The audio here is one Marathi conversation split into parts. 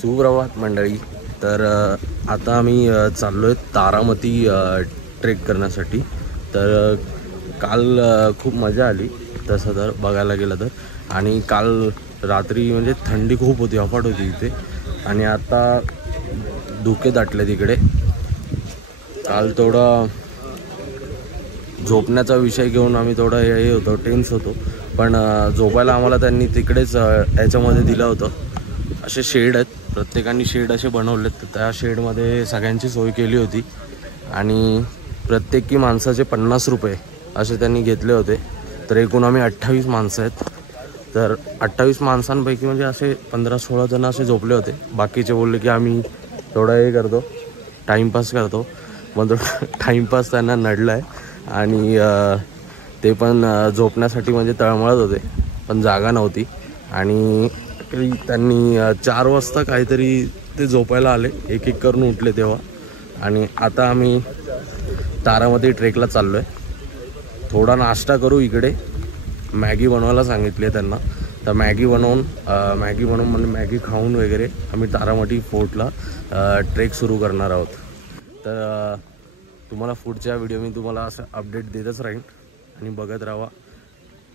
सुप्रभात मंडळी. तर आता आम्ही चाललो आहे तारामती ट्रेक करण्यासाठी. तर काल खूप मजा आली तसं तर बघायला गेलं तर. आणि काल रात्री म्हणजे थंडी खूप होती, अफाट होती इथे. आणि आता धुके दाटले तिकडे. काल थोडा झोपण्याचा विषय घेऊन आम्ही थोडं हे होतो, टेन्स होतो. पण झोपायला आम्हाला त्यांनी तिकडेच ह्याच्यामध्ये दिलं होतं. असे शेड आहेत, प्रत्येकाने शेड असे बनवलेत. तर त्या शेडमध्ये सगळ्यांची सोय केली होती. आणि प्रत्येकी माणसाचे 50 रुपये असे त्यांनी घेतले होते. तर एकूण आम्ही 28 माणसं आहेत. तर 28 माणसांपैकी म्हणजे असे 15-16 जण असे झोपले होते. बाकीचे बोलले की आम्ही थोडं हे करतो, टाईमपास करतो. मग तो टाईमपास त्यांना नडला आहे. आणि ते पण झोपण्यासाठी म्हणजे तळमळत होते, पण जागा नव्हती. आणि त्यांनी 4 वाजता काहीतरी ते झोपायला आले, एक एक करून उठले तेव्हा. आणि आता आम्ही तारामती ट्रेकला चाललो आहे. थोडा नाश्ता करू इकडे. मॅगी बनवायला सांगितली आहे त्यांना. तर मॅगी बनवून म्हणजे मॅगी खाऊन वगैरे आम्ही तारामती फोर्टला ट्रेक सुरू करणार आहोत. तर तुम्हाला पुढच्या व्हिडिओ मी तुम्हाला असं अपडेट देतच राहीन. आणि बघत राहा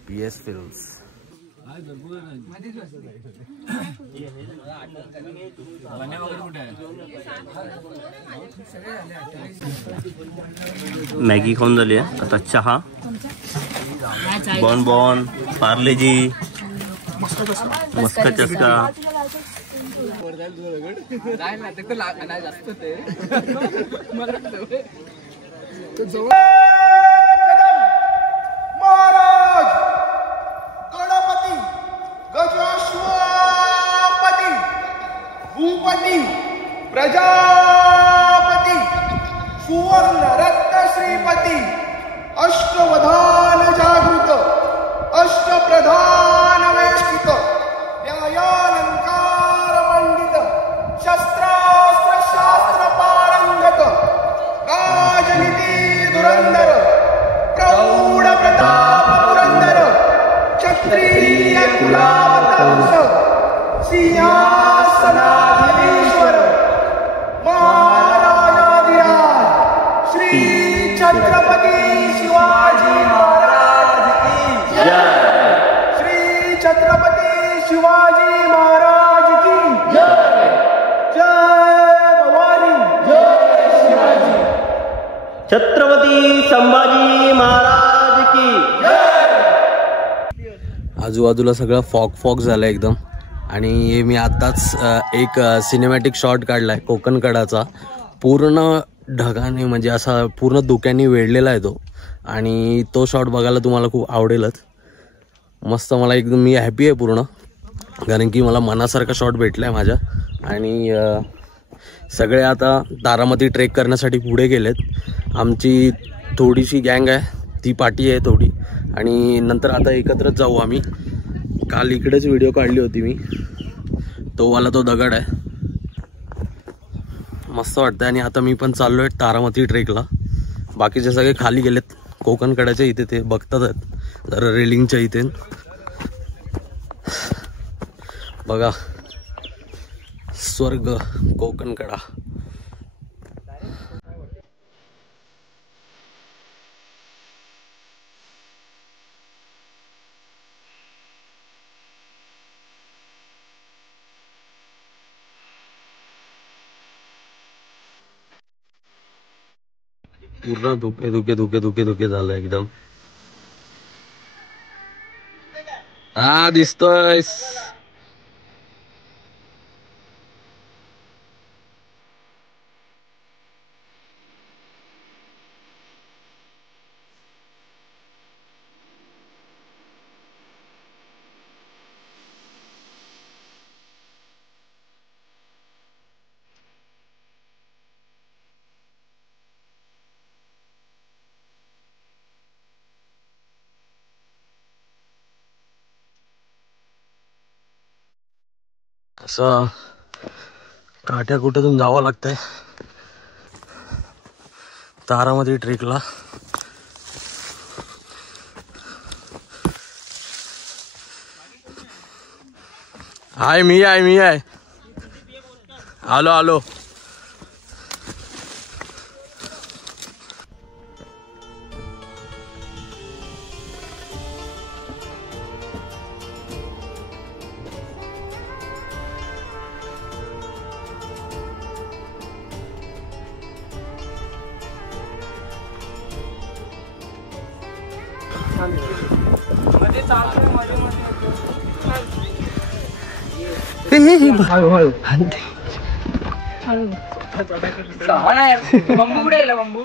PS फिल्म्स. मॅगी खाऊन झाली आहे. आता चहा, बॉन पार्लेजी, मस्का चस्का. महाराज गणपती गजाश्वपती भूपती प्रजापती सुवर्ण रत्न श्रीपती अष्टवधान जागृत अष्टप्रधान वेष्टित न्यायालंकार मंडित शस्त्रास्त्र शास्त्र पारंगत राजनीती धुरंधर प्रौढ प्रताप पुरंदर क्षत्रिय कुलावतंस सिंहासनाधीश्वर महाराजाधिराज श्री छत्रपती शिवाजी महाराज की जय. श्री छत्रपती शिवाजी महाराज की जय. जय भवानी, जय शिवाजी. छत्रपती संभाजी महाराज की जय. आजूबाजूला सगळं फॉग झालं एकदम. आणि मी आत्ताच एक सिनेमॅटिक शॉट काढलाय कोकणकडाचा. पूर्ण ढगाने म्हणजे असा पूर्ण धुक्याने वेढलेला आहे तो. आणि तो शॉट बघायला तुम्हाला खूप आवडेलच. मस्त, मला एकदम मी हॅपी आहे पूर्ण, कारण की मला मनासारखा शॉट भेटला आहे माझ्या. आणि सगळे आता तारामती ट्रेक करण्यासाठी पुढे गेलेत. आमची थोडीशी गँग आहे, ती पार्टी आहे थोडी. आणि नंतर आता एकत्रच जाऊ आम्ही. काल इकडेच व्हिडिओ काढली होती मी, तो वाला तो दगड आहे, मस्त वाटतं. आणि आता मी पण चाललो आहे तारामती ट्रेकला. बाकीचे सगळे खाली गेलेत कोकणकड्याच्या इथे, ते बघतात आहेत जरा रेलिंगच्या इथे. बघा स्वर्ग कोकणकडा. पूर्ण धुके झालं एकदम. हा दिसतोयस. असं काट्या कुठ्यातून जावं लागतंय तारामती ट्रेकला. मी आहे आलो आलो. बंबू कुठे गेला बंबू?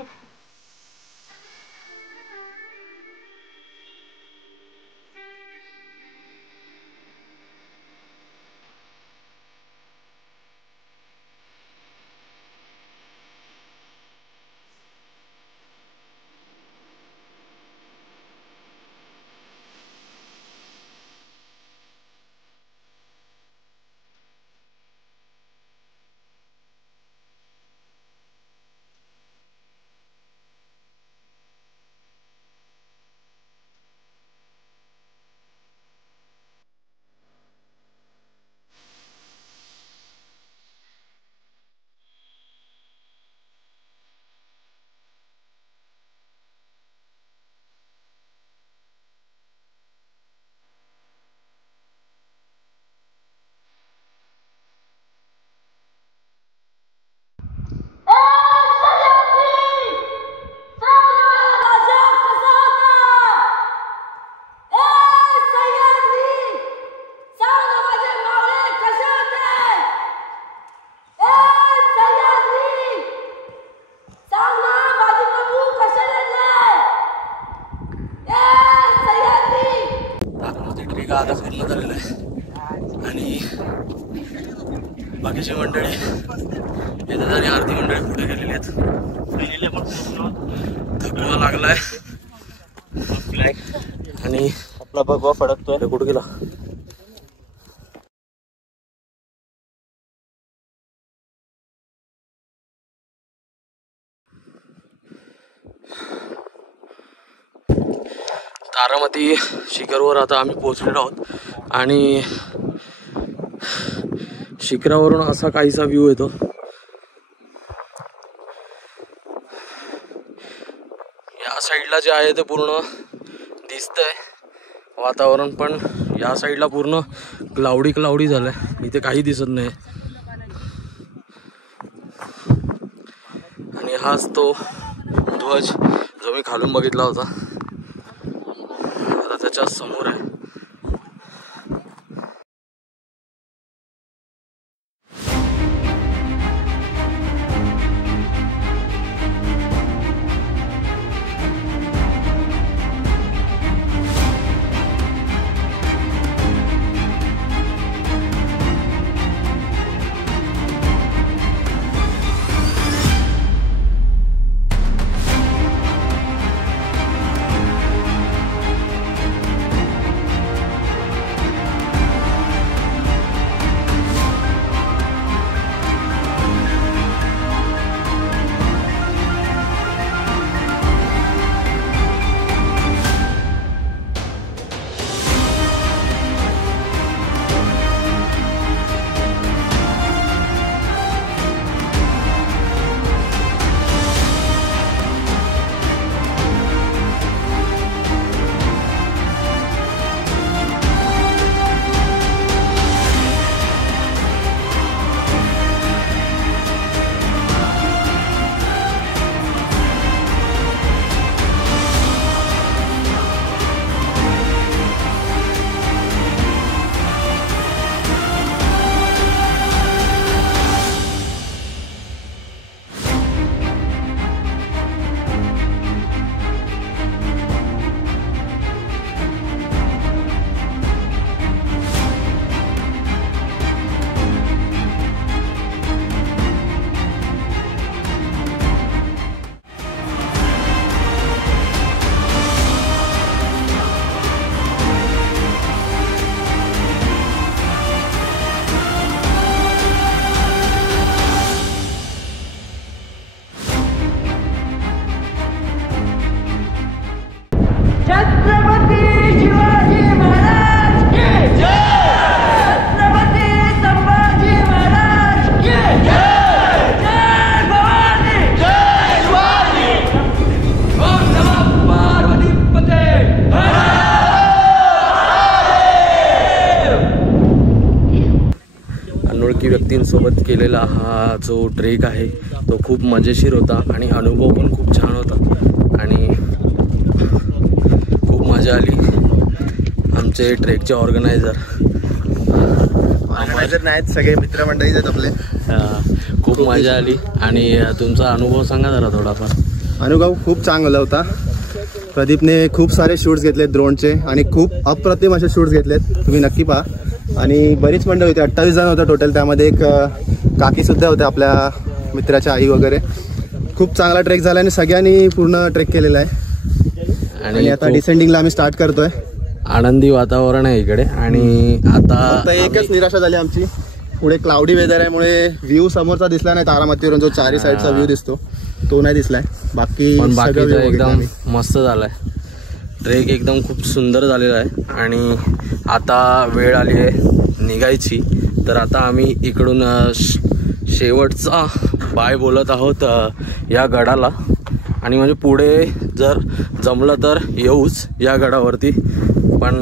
आता पूर्ण झालेलं आहे आणि बाकीची मंडळी येतात आणि अर्धी मंडळी पुढे गेलेली आहेत. थकवा लागलाय आणि आपला भगवा फडकतोय. कुठं गेला? तारामती शिखरवर आता आम्ही पोहोचलेलो आहोत आणि शिखरावरून असा काहीसा व्ह्यू येतो. या साईडला जे आहे ते पूर्ण दिसतंय वातावरण, पण या साईडला पूर्ण क्लाउडी झालंय. इथे काही दिसत नाही आणि हाच तो ध्वज जो मी खालून बघितला होता आता त्याच्या समोर आहे. केलेला हा जो ट्रेक आहे तो खूप मजेशीर होता आणि अनुभव पण खूप छान होता आणि खूप मजा आली. आमचे ट्रेकचे ऑर्गनायझर नाहीत, सगळे मित्रमंडळीच आहेत आपले. खूप मजा आली. आणि तुमचा अनुभव सांगा जरा थोडाफार. अनुभव खूप चांगला होता. प्रदीपने खूप सारे शूट्स घेतलेत ड्रोनचे आणि खूप अप्रतिम असे शूट्स घेतलेत, तुम्ही नक्की पहा. आणि बरीच मंडळी होती, 28 जण होतं टोटल. त्यामध्ये एक काकीसुद्धा होत्या आपल्या मित्राच्या आई वगैरे. खूप चांगला ट्रेक झाला आणि सगळ्यांनी पूर्ण ट्रेक केलेला आहे. आणि आता डिसेंडिंगला आम्ही स्टार्ट करतोय. आनंदी वातावरण आहे इकडे. आणि आता एकच निराशा झाली आमची, पुढे क्लाउडी वेदर आहे मुळे व्ह्यू समोरचा दिसला नाही. तारामतीवरून जो चारी साईडचा व्ह्यू दिसतो तो नाही दिसलाय. बाकीचा एकदम मस्त झालाय. ट्रेक एकदम खूप सुंदर झालेला आहे. आणि आता वेळ आली आहे निघायची. तर आता आम्ही इकडून शेवटचा बाय बोलत आहोत या गडाला. आणि म्हणजे पुढे जर जमलं तर येऊच या गडावरती. पण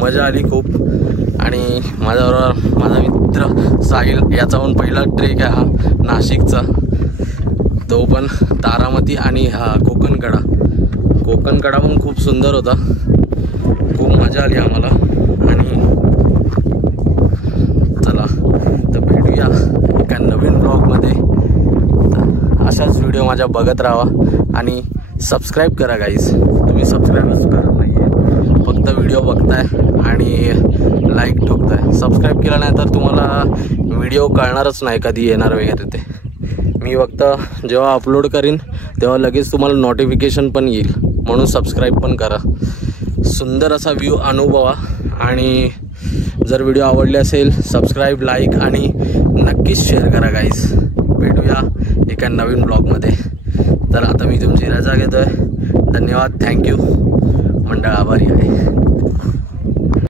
मजा आली खूप. आणि माझ्याबरोबर माझा मित्र साहिल, याचा पण पहिला ट्रेक आहे हा नाशिकचा. तो पण तारामती आणि हा कोकणकडा पण खूप सुंदर होता. खूप मजा आली आम्हाला. आणि चला तर भेटूया एका नवीन ब्लॉगमध्ये. अशाच व्हिडिओ माझ्या बघत राहा आणि सबस्क्राईब करा गाईज. तुम्ही सबस्क्राईबच करत नाही आहे, फक्त व्हिडिओ बघताय आणि लाईक ठोकताय. सबस्क्राईब केलं नाही तर तुम्हाला व्हिडिओ कळणारच नाही कधी येणार वगैरे ते. मी फक्त जेव्हा अपलोड करीन तेव्हा लगेच तुम्हाला नोटिफिकेशन पण येईल, म्हणून सबस्क्राईब पण करा. सुंदर असा व्ह्यू अनुभवा. आणि जर व्हिडिओ आवडले असेल सबस्क्राईब, लाईक आणि नक्कीच शेअर करा गाईज. भेटूया एका नवीन ब्लॉगमध्ये. तर आता मी तुमची रजा घेतोय. धन्यवाद. थँक्यू. मंडळ आभारी आहे.